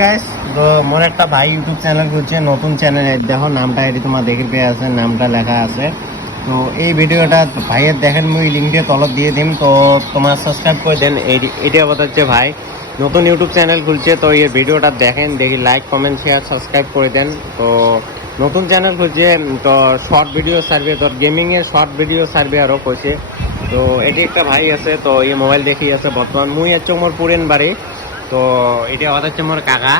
Guys তো মোর একটা ভাই ইউটিউব চ্যানেল খুলছে, নতুন চ্যানেল। দেখো নামটা এটি তোমার দেখে পেয়ে আছে, নামটা লেখা আছে। তো এই ভিডিওটা ভাইয়ের দেখেন, মুই লিঙ্কটা তলত দিয়ে দিম, তো তোমার সাবস্ক্রাইব করে দেন। এটা হচ্ছে ভাই নতুন ইউটিউব চ্যানেল খুলছে, তো এই ভিডিওটা দেখেন, দেখি লাইক কমেন্ট শেয়ার সাবস্ক্রাইব করে দেন। তো নতুন চ্যানেল খুলছে, তো শর্ট ভিডিও সার্ভে, তোর গেমিং এর শর্ট ভিডিও সার্ভে আরও করছে। তো এটি একটা ভাই আছে, তো এই মোবাইল দেখি আছে বর্তমান। মুই হচ্ছে মোর পুরেন বাড়ি, তো এটা হচ্ছে মোর কাকা।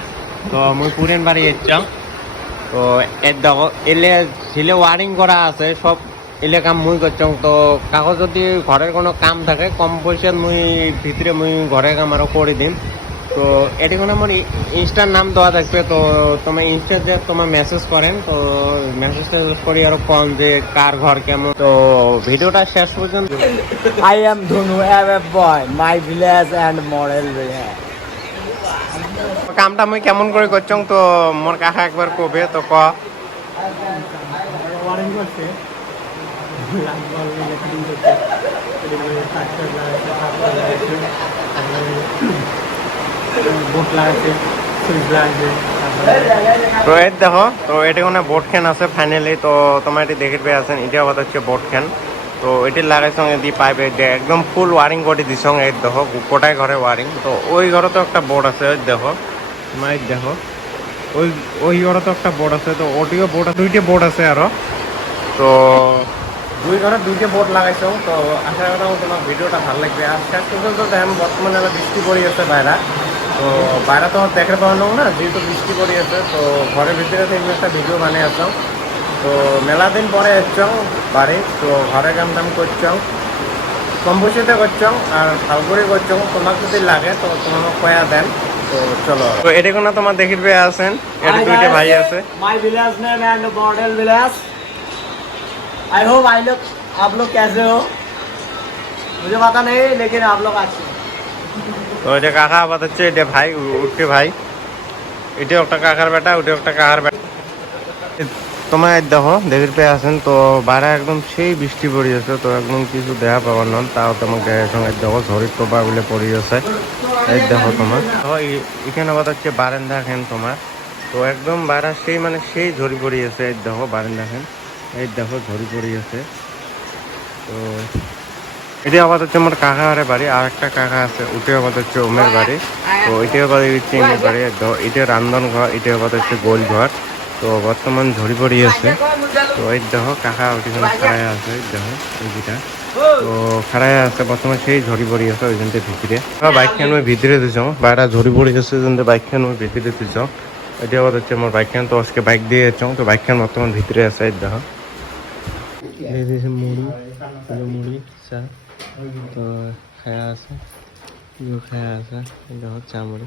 তো মুই পুরেন বাড়ি এসছাম। তো এর দেখো এলে ছেলে ওয়ারিং করা আছে, সব এলে কাম মুই করছাম। তো কাগজ যদি ঘরের কোনো কাম থাকে কম পয়সার, মুই ভিতরে মুই ঘরের কাম আরও করে দিন। তো এটি কোনো আমার ইনস্টার নাম দেওয়া থাকবে, তো তোমার ইনস্টা যে তোমার মেসেজ করেন, তো মেসেজ টেসেজ করি আরো কম যে কার ঘর কেমন। তো ভিডিওটা শেষ পর্যন্ত। I am Dhunu, MF boy, my village and model village. কামটা মুই কেমন করে করছং, তো মোর কাকা একবার কবে তো ক। ওয়ারিং করছে লাইটবল ইলেকট্রিক করছে বোট লাগাইছে সুইচ লাগাইছে। তো এই দেখো, তো এটি কোনো বোট খেন আছে ফাইনালি। তো তোমার এটি দেখে পেয়ে আছেন, এটা আবার হচ্ছে বোট খেন। তো এটি লাগাইছং এদি পাইপে একদম ফুল ওয়ারিং করে দিছং। এই দেখো কোটায় ঘরে ওয়ারিং। তো ওই ঘরে তো একটা বোর্ড আছে, ওই দেখো তোমার এই দেখো ওই ওই ঘরে তো একটা বোর্ড আছে। তো ওটিও বোর্ড আছে, দুইটা বোর্ড আছে আরো। তো দুই ঘরে দুইটা বোর্ড লাগাইছং। তো আশা করা তোমার ভিডিওটা ভালো লাগবে। আর শেষ পর্যন্ত দেখেন, বর্তমানে আবার বৃষ্টি পড়ে আছে বাইরে। তো বাইরে তো দেখে পাওয়ানো না, যেহেতু বৃষ্টি পড়ে আছে। তো ঘরের ভিতরে থেকে একটা ভিডিও বানিয়ে আসলাম। তো মেলা দিন পরে এসছং বাড়ি। তো ঘরে কাম টাম করছং, কম পয়সাতে করছং আর ভাল করে করছং। তোমার যদি লাগে তো তোমার কয়া দেন। তো চলো, তো এটা কোনো তোমার দেখি পেয়ে আছেন, এটা দুইটা ভাই আছে। My village name and model village. I hope आप लोग कैसे हो, मुझे पता नहीं लेकिन आप लोग अच्छे हो। তো এটা কাকা আবার হচ্ছে, এটা ভাই উঠে ভাই, এটাও একটা কাকার বেটা, ওটাও একটা কাকার বেটা। তোমার দেখো দেখে পেয়ে আছেন। তো বাইরে একদম সেই বৃষ্টি পড়ে আছে, তো একদম কিছু দেখা পাবার নন। তাও তোমার গায়ের সঙ্গে দেখো ঝড়ির টোপা বলে পড়ে আছে। এই দেখো তোমার এখানে আবার হচ্ছে বারান্দা খেন তোমার। তো একদম বাইরে সেই মানে সেই ঝড়ি পড়ে আছে। এই দেখো বারান্দা খেন, এই দেখো ঝড়ি পড়ে আছে। তো এটি আবার হচ্ছে আমার কাকারে বাড়ি। আর একটা কাকা আছে, ওটা আবার হচ্ছে ওমের বাড়ি। তো এটি আবার হচ্ছে এমের বাড়ি। এটা রান্ধন ঘর, এটা আবার হচ্ছে গোল ঘর। তো বর্তমান ঝড়ি পড়ি আছে। তো এই দেখো কাকা ওইখানে খাড়ায় আছে, এই দেখো ওইটা। তো খাড়ায় আছে বর্তমান সেই ঝড়ি পড়ি আছে ওই জন্য ভিতরে। বাইক খান ওই ভিতরে দিছ, বাইরে ঝড়ি পড়ি আছে ওই জন্য বাইক খান ওই ভিতরে দিছ। এটা আবার হচ্ছে আমার বাইক খান। তো আজকে বাইক দিয়ে যাচ্ছ, তো বাইক খান বর্তমান ভিতরে আছে। এই দেখো মুড়ি, মুড়ি চা, তো খায়া আছে, খায়া আছে, এটা হচ্ছে চামড়ি।